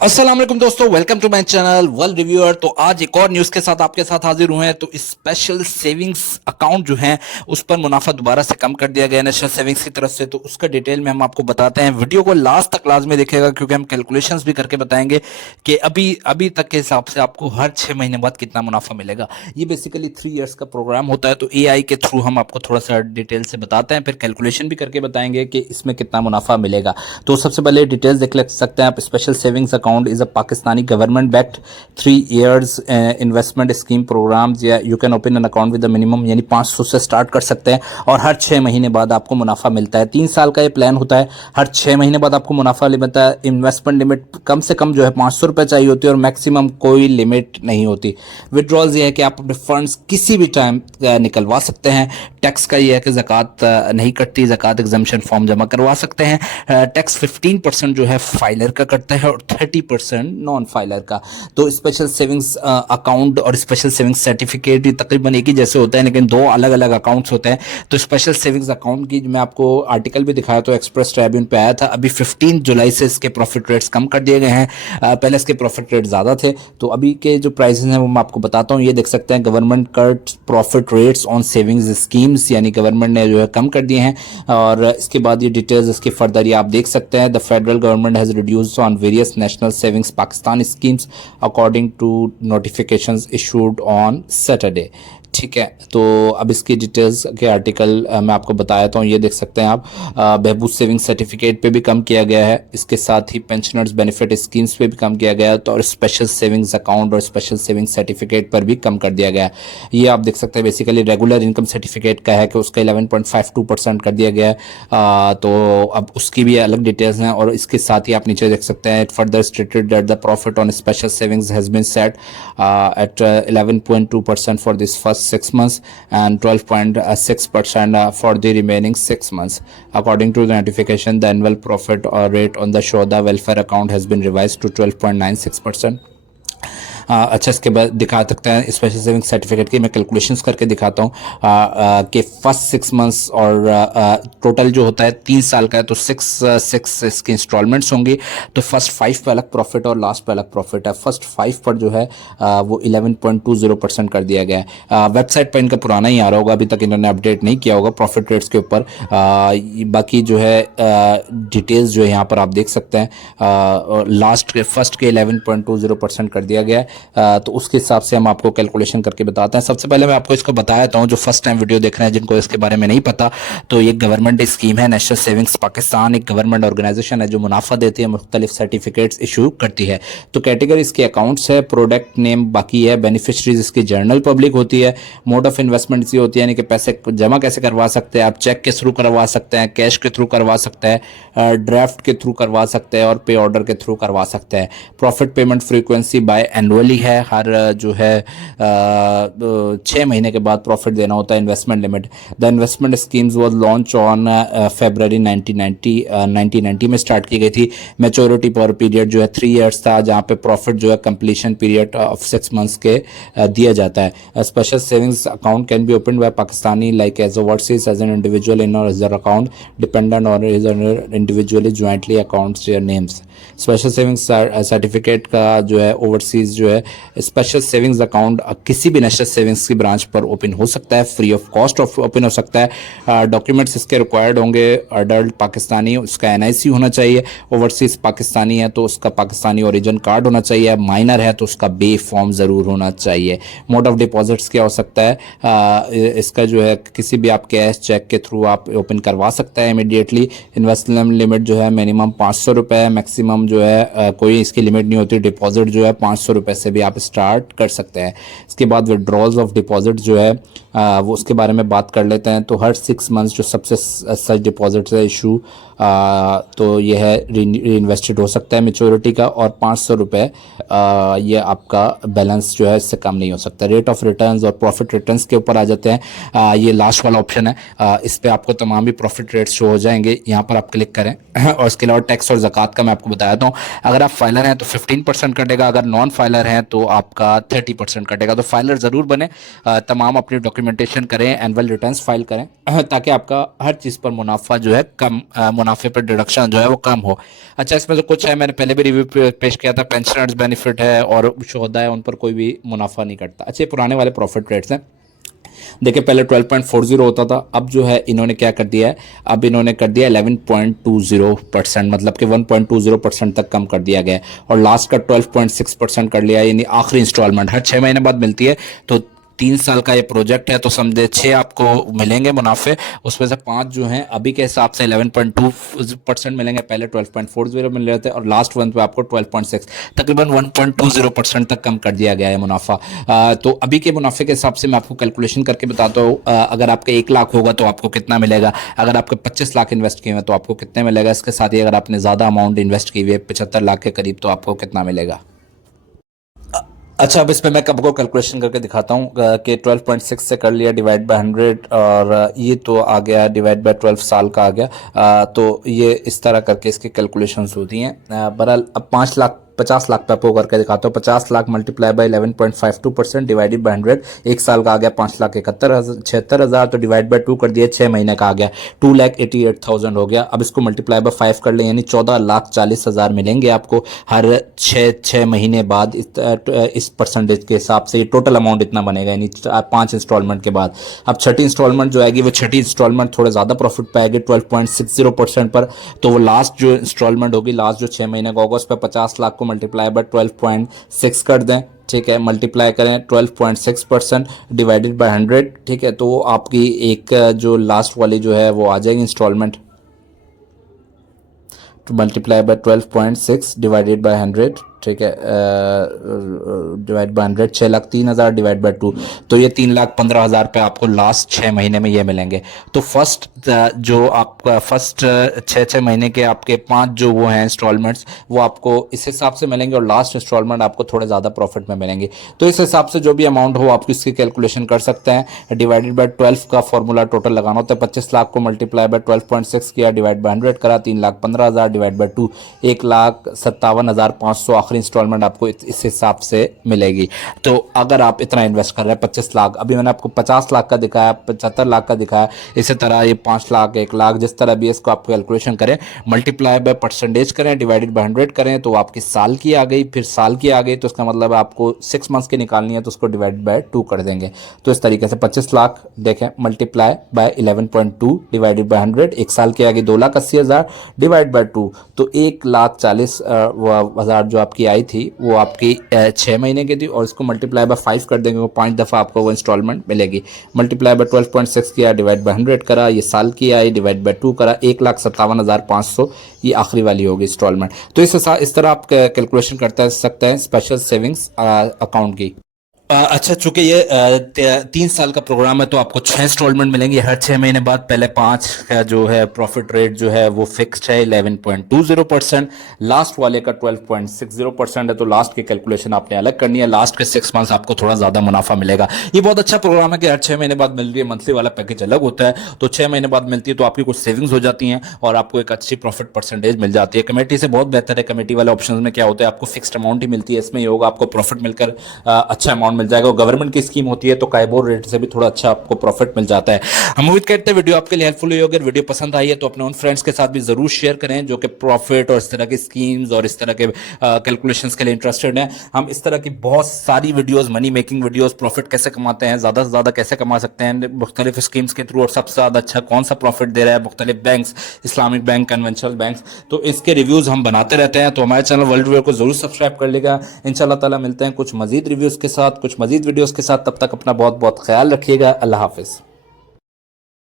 अस्सलाम वालेकुम दोस्तों, welcome to my channel world reviewer. तो आज एक और न्यूज़ के साथ आपके साथ हाजिर हुए हैं। तो स्पेशल सेविंग्स अकाउंट जो है उस पर मुनाफा दोबारा से कम कर दिया गया नेशनल सेविंग्स की तरफ से। तो उसका डिटेल में हम आपको बताते हैं। वीडियो को लास्ट तक लाजमी देखिएगा क्योंकि हम कैलकुलेशंस भी करके बताएंगे कि अभी अभी तक के हिसाब से आपको हर 6 महीने बाद कितना मुनाफा मिलेगा। ये बेसिकली 3 इयर्स का प्रोग्राम होता है। तो एआई के थ्रू हम आपको थोड़ा सा डिटेल से बताते हैं, फिर कैलकुलेशन भी करके बताएंगे कि इसमें कितना मुनाफा मिलेगा। तो सबसे पहले डिटेल्स देख सकते हैं आप। Special savings account is a Pakistani government backed 3 years investment scheme program. You can open an account with minimum यानी 500 से स्टार्ट कर सकते हैं और हर 6 महीने बाद आपको मुनाफा मिलता है। 3 साल का ये प्लान होता है। हर 6 महीने बाद आपको मुनाफा मिलता है। इन्वेस्टमेंट लिमिट कम से कम जो है 500 रुपये चाहिए होती है और मैक्सिमम कोई लिमिट नहीं होती। विड्रॉल्स ये है कि आप अपने फंड्स किसी भी टाइम निकलवा सकते हैं। टैक्स का ये है कि ज़कात नहीं कटती, ज़कात एग्जम्पशन फॉर्म जमा करवा सकते हैं। टैक्स 15% जो है फाइलर का कटता है और 30% नॉन फाइलर का। तो स्पेशल सेविंग्स अकाउंट और स्पेशल सेविंग्स सर्टिफिकेट तकरीबन एक ही जैसे होते हैं लेकिन दो अलग अलग अकाउंट्स होते हैं। तो स्पेशल सेविंग्स अकाउंट की मैं आपको आर्टिकल भी दिखाया तो एक्सप्रेस ट्रिब्यून पे आया था। अभी 15 जुलाई से इसके प्रॉफिट रेट्स कम कर दिए गए हैं। पहले इसके प्रॉफिट रेट ज़्यादा थे। तो अभी के जो प्राइसेस हैं वो मैं आपको बताता हूँ। ये देख सकते हैं government cut profit rates on savings schemes, यानी गवर्नमेंट ने जो है कम कर दिए हैं। और इसके बाद ये डिटेल्स इसके फर्दर ये आप देख सकते हैं। The federal government has reduced on various national savings Pakistan schemes according to notifications issued on Saturday. ठीक है, तो अब इसकी डिटेल्स के आर्टिकल मैं आपको बताता हूँ। ये देख सकते हैं आप। बहबूद सेविंग सर्टिफिकेट पे भी कम किया गया है। इसके साथ ही पेंशनर्स बेनिफिट स्कीम्स पे भी कम किया गया है। तो और स्पेशल सेविंग्स अकाउंट और स्पेशल सेविंग सर्टिफिकेट पर भी कम कर दिया गया है। ये आप देख सकते हैं बेसिकली रेगुलर इनकम सर्टिफिकेट का है कि उसका 11.52% कर दिया गया है। तो अब उसकी भी अलग डिटेल्स हैं। और इसके साथ ही आप नीचे देख सकते हैं further stated that the profit on special savings has been set at 11.2% for this first 6 months and 12.6% for the remaining 6 months. According to the notification, the annual profit or rate on the Shoda welfare account has been revised to 12.96%. अच्छा, इसके बाद दिखा सकते हैं special saving certificate की मैं calculations करके दिखाता हूँ कि फर्स्ट 6 मंथ्स और टोटल जो होता है 3 साल का है। तो 6 इसकी इंस्टॉलमेंट्स होंगी। तो फर्स्ट 5 पे अलग प्रॉफिट और लास्ट पे अलग प्रॉफिट है। फर्स्ट 5 पर जो है वो 11.20% कर दिया गया है। वेबसाइट पर इनका पुराना ही आ रहा होगा, अभी तक इन्होंने अपडेट नहीं किया होगा प्रॉफिट रेट्स के ऊपर। बाकी जो है डिटेल्स जो है यहाँ पर आप देख सकते हैं। लास्ट के फर्स्ट के 11.20% कर दिया गया है। तो उसके हिसाब से हम आपको कैलकुलेशन करके बताते हैं। सबसे पहले मैं आपको इसको बताता हूँ जो फर्स्ट टाइम वीडियो देख रहे हैं जिनको इसके बारे में नहीं पता। तो ये गवर्नमेंट स्कीम है। नेशनल सेविंग्स पाकिस्तान एक गवर्नमेंट ऑर्गेनाइजेशन है जो मुनाफा देती है, मुख्तलिफ सर्टिफिकेट्स इशू करती है। तो कैटेगरी इसके अकाउंट्स है, प्रोडक्ट नेम बाकी है, बेनिफिशरीज इसकी जनरल पब्लिक होती है, मोड ऑफ इन्वेस्टमेंट इसकी होती है यानी कि पैसे जमा कैसे करवा सकते हैं आप। चेक के थ्रू करवा सकते हैं, कैश के थ्रू करवा सकते हैं, ड्राफ्ट के थ्रू करवा सकते हैं और पे ऑर्डर के थ्रू करवा सकते हैं। Profit payment frequency biannually है। हर जो है 6 महीने के बाद प्रॉफिट देना होता है। Investment limit the investment schemes was launch on फरवरी 1990 में स्टार्ट की गई थी। मैच्योरिटी पर पीरियड जो है 3 इयर्स था, जहाँ पे प्रॉफिट जो है कंप्लीशन पीरियड ऑफ 6 मंथ्स के दिया जाता है। Special savings account can be open by Pakistani like as overseas as an individual in और other account dependent on individually jointly accounts your names. Special savings certificate का जो है ओवरसीज जो है स्पेशल सेविंग्स अकाउंट किसी भी नेशनल सेविंग्स की branch पर ओपन हो सकता है, फ्री ऑफ कॉस्ट ओपन हो सकता है। डॉक्यूमेंट्स इसके रिक्वायर्ड होंगे अडल्ट पाकिस्तानी, उसका एनआईसी होना चाहिए। ओवरसीज पाकिस्तानी है तो उसका पाकिस्तानी ओरिजिन कार्ड होना चाहिए। माइनर है तो उसका बे फॉर्म ज़रूर होना चाहिए। मोड ऑफ डिपॉजिट्स क्या हो सकता है इसका जो है किसी भी आप कैश चेक के थ्रू आप ओपन करवा सकते हैं इमीडिएटली। इन्वेस्टमेंट लिमिट जो है मिनिमम 500 रुपये, मैक्सिमम जो है कोई इसकी लिमिट नहीं होती। डिपॉजिट जो है 500 रुपये से भी आप स्टार्ट कर सकते हैं। इसके बाद विड्रॉल्स ऑफ डिपॉजिट जो है वो उसके बारे में बात कर लेते हैं। तो हर 6 मंथ्स जो सबसे सच डिपॉजिट है इशू तो ये है री इन्वेस्टेड हो सकता है मेच्योरिटी का, और 500 रुपये ये आपका बैलेंस जो है इससे कम नहीं हो सकता। रेट ऑफ रिटर्न्स और प्रॉफिट रिटर्न्स के ऊपर आ जाते हैं। ये लास्ट वाला ऑप्शन है। इस पर आपको तमाम भी प्रॉफिट रेट्स शो हो जाएंगे, यहाँ पर आप क्लिक करें। और इसके अलावा टैक्स और ज़कात का मैं आपको बताता हूँ। अगर आप फाइलर हैं तो 15% कटेगा, अगर नॉन फाइलर हैं तो आपका 30% कटेगा। तो फाइलर ज़रूर बने, तमाम अपनी डॉक्यूमेंटेशन करें, एनुअल रिटर्न्स फाइल करें ताकि आपका हर चीज़ पर मुनाफा जो है कम मुनाफे पर डिडक्शन जो है वो कम हो। अच्छा, इसमें तो कुछ है, मैंने पहले भी रिव्यू पेश किया था, पेंशनर्स बेनिफिट है और शोहदा है, उन पर कोई भी मुनाफा नहीं कटता। अच्छे पुराने वाले प्रॉफिट रेट्स हैं। देखिए पहले 12.40 होता था, अब जो है इन्होंने क्या कर दिया है, अब इन्होंने कर दिया 11.20%, मतलब कि 1.20% तक कम कर दिया गया है। और लास्ट का 12.6% कर लिया है, यानी आखिरी इंस्टॉलमेंट हर 6 महीने बाद मिलती है। तो 3 साल का ये प्रोजेक्ट है, तो समझे 6 आपको मिलेंगे मुनाफे, उसमें से 5 जो हैं अभी के हिसाब से 11.2% मिलेंगे, पहले 12.40 मिल रहे थे, और लास्ट वन पे आपको 12.6, तकरीबन 1.20% तक कम कर दिया गया है मुनाफा। तो अभी के मुनाफे के हिसाब से मैं आपको कैलकुलेशन करके बताता हूँ। अगर आपका 1 लाख होगा तो आपको कितना मिलेगा, अगर आपके 25 लाख इन्वेस्ट किए हुए तो आपको कितने मिलेगा, इसके साथ ही अगर आपने ज़्यादा अमाउंट इन्वेस्ट की हुई है 75 लाख के करीब, तो आपको कितना मिलेगा। अच्छा, अब इसमें मैं आपको कैलकुलेशन करके दिखाता हूँ कि 12.6 से कर लिया डिवाइड बाय 100, और ये तो आ गया डिवाइड बाय 12 साल का आ गया। तो ये इस तरह करके इसकी कैलकुलेशंस होती हैं। बहरहाल अब 50 लाख पे आपको करके दिखाता हूँ। 50 lakh multiply by 11.52% divided by 100, 1 साल का आ गया 5,76,000, तो डिवाइड बाय 2 कर दिया, 6 महीने का आ गया 2,88,000 हो गया। अब इसको मल्टीप्लाई बाय 5 कर लें, यानी 14,40,000 मिलेंगे आपको हर 6 महीने बाद। इस परसेंटेज के हिसाब से ये टोटल अमाउंट इतना बनेगा, यानी 5 इंस्टॉलमेंट के बाद। अब छठी इंस्टॉलमेंट जो आएगी वो छठी इंस्टॉलमेंट थोड़ा ज़्यादा प्रॉफिट पाएगी 12.60% पर। तो वो लास्ट जो इंस्टॉलमेंट होगी, लास्ट जो 6 महीने का होगा, उस पर 50 लाख को मल्टीप्लाई बाय 12.6 कर दें, ठीक है, मल्टीप्लाई करें 12.6% डिवाइडेड बाय 100, ठीक है, तो आपकी एक जो लास्ट वाली जो है वो आ जाएगी instalment, to multiply by 12.6 divided by 100, ठीक है, डिवाइड बाय 100, 6,03,000 डिवाइड बाय 2, तो ये 3,15,000 पे आपको लास्ट 6 महीने में ये मिलेंगे। तो फर्स्ट जो आपका फर्स्ट 6 महीने के आपके 5 जो वो हैं इंस्टॉलमेंट्स, वो आपको इस हिसाब से मिलेंगे, और लास्ट इंस्टॉलमेंट आपको थोड़े ज़्यादा प्रॉफिट में मिलेंगे। तो इस हिसाब से जो भी अमाउंट हो आप इसकी कैलकुलेशन कर सकते हैं। डिवाइडेड बाय 12 का फॉर्मूला टोटल लगाना होता है। 25 लाख को मल्टीप्लाई बाय 12.6 किया, डिवाइड बाय 100 करा, 3,15,000 डिवाइड बाय 2, 1,57,500 आखिरी इंस्टॉलमेंट आपको इस हिसाब से मिलेगी। तो अगर आप इतना इन्वेस्ट कर रहे हैं 25 लाख, अभी मैंने आपको 50 लाख का दिखाया, 75 लाख का दिखाया, इसी तरह ये 5 लाख, 1 लाख, जिस तरह भी इसको आप कैलकुलेशन करें, मल्टीप्लाई बाय परसेंटेज करें, डिवाइडेड बाय 100 करें, तो आपकी साल की आ गई। फिर साल की आ गई तो इसका मतलब आपको 6 मंथ्स की निकालनी है, तो उसको डिवाइड बाय 2 कर देंगे। तो इस तरीके से 25 लाख देखें, मल्टीप्लाई बाय 11.2 डिवाइडेड बाय 100, 1 साल की आ गई 2,80,000 डिवाइड बाय 2, तो 1,40,000 जो आपकी आई थी वो आपकी 6 महीने की थी, और इसको मल्टीप्लाई बाय 5 कर देंगे, वो 5 दफ़ा आपको वो इंस्टॉलमेंट मिलेगी। मल्टीप्लाई बाय 12.6 किया, डिवाइड बाय 100 करा, ये साल की आई, डिवाइड बाय 2 करा, 1,57,500 ये आखिरी वाली होगी इंस्टॉलमेंट। तो इस तरह आप कैलकुलेशन करते सकते हैं स्पेशल सेविंग्स अकाउंट की। अच्छा, चूंकि ये 3 साल का प्रोग्राम है, तो आपको 6 इंस्टॉलमेंट मिलेंगे हर 6 महीने बाद। पहले 5 का जो है प्रॉफिट रेट जो है वो फिक्स्ड है 11.20%, लास्ट वाले का 12.60% है। तो लास्ट की कैलकुलेशन आपने अलग करनी है, लास्ट के 6 मंथ्स आपको थोड़ा ज़्यादा मुनाफा मिलेगा। ये बहुत अच्छा प्रोग्राम है कि हर 6 महीने बाद मिल रही है। मंथली वाला पैकेज अलग होता है, तो 6 महीने बाद मिलती है, तो आपकी कुछ सेविंग्स हो जाती हैं और आपको एक अच्छी प्रॉफिट परसेंटेज मिल जाती है। कमेटी से बहुत बेहतर है। कमेटी वाले ऑप्शन में क्या होता है, आपको फिक्स्ड अमाउंट ही मिलती है, इसमें ये होगा आपको प्रॉफिट मिलकर अच्छा अमाउंट मिल जाएगा। गवर्नमेंट की स्कीम होती है, तो काइबोर रेट से भी थोड़ा अच्छा आपको प्रॉफिट मिल जाता है। हम उम्मीद करते हैं वीडियो आपके लिए हेल्पफुल हुई होगी। अगर वीडियो पसंद आई है तो अपने उन फ्रेंड्स के साथ भी जरूर शेयर करें जो कि प्रॉफिट और इस तरह की स्कीम्स और इस तरह के कैलकुलेशंस के लिए इंटरेस्टेड हैं। हम इस तरह की बहुत सारी videos, money making videos, profit कैसे कमाते हैं, ज़्यादा से ज़्यादा कैसे कमा सकते हैं मुख्तलिफ स्कीम्स के थ्रू, और सबसे ज़्यादा अच्छा कौन सा प्रॉफिट दे रहा है, मुख्तलिफ banks, Islamic bank, conventional bank, तो इसके रिव्यूज़ हम बनाते रहते हैं। तो हमारे चैनल वर्ल्ड रिव्यू को जरूर सब्सक्राइब कर लेगा। इंशाल्लाह ताला मिलते हैं कुछ मजीद रिव्यूज़ के साथ, कुछ मजीद वीडियोज़ के साथ। तब तक अपना बहुत बहुत ख्याल रखिएगा। अल्लाह हाफिज़।